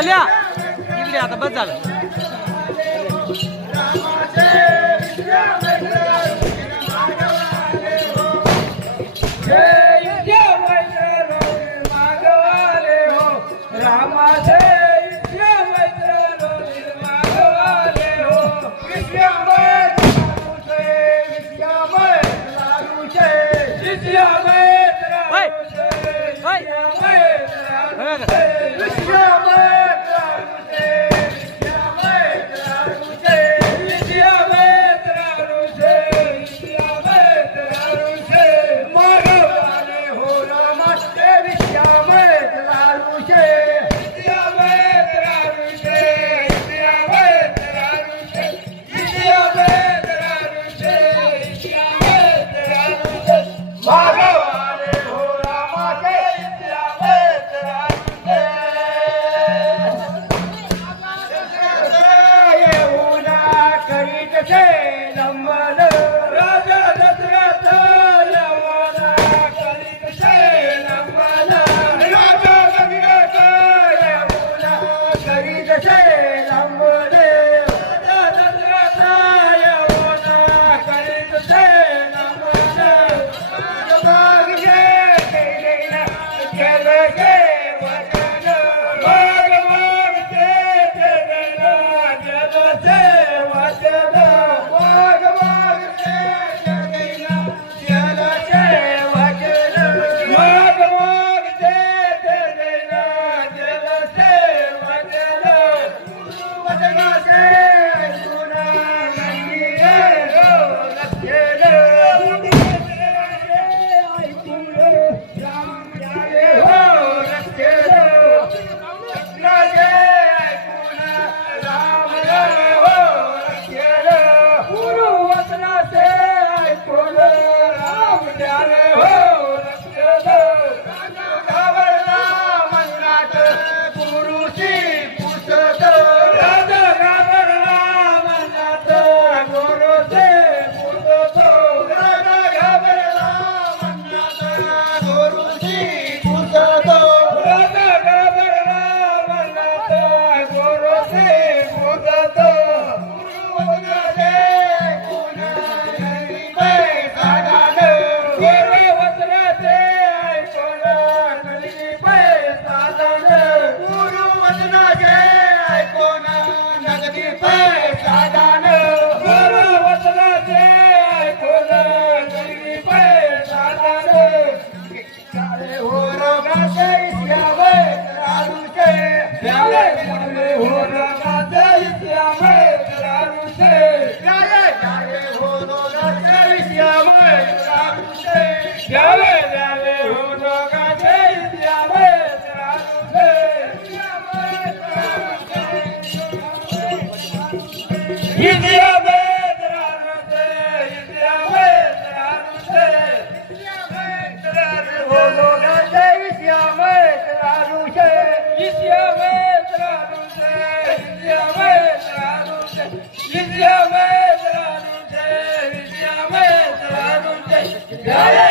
भल्या इकडे आता बस झालं yeah. Yeah, yeah.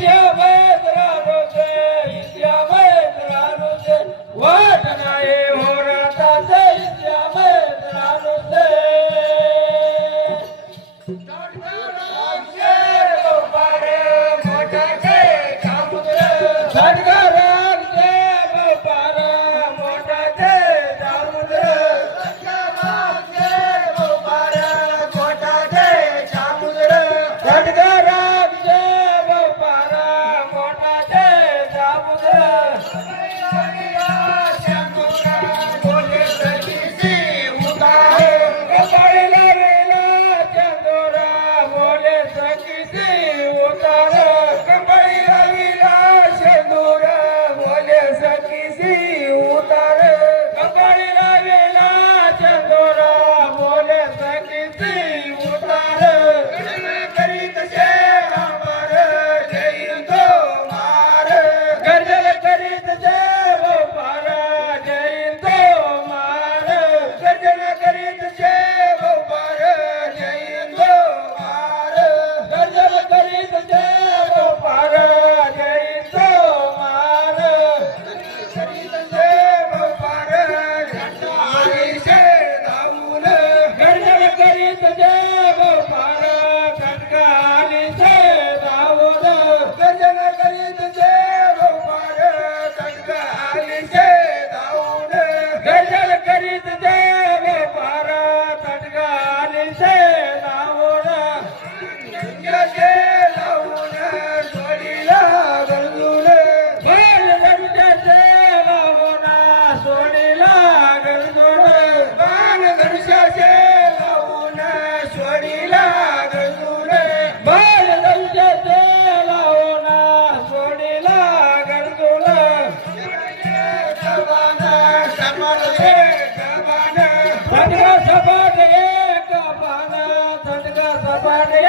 Yeah, তারা ಸಪಡೆಯ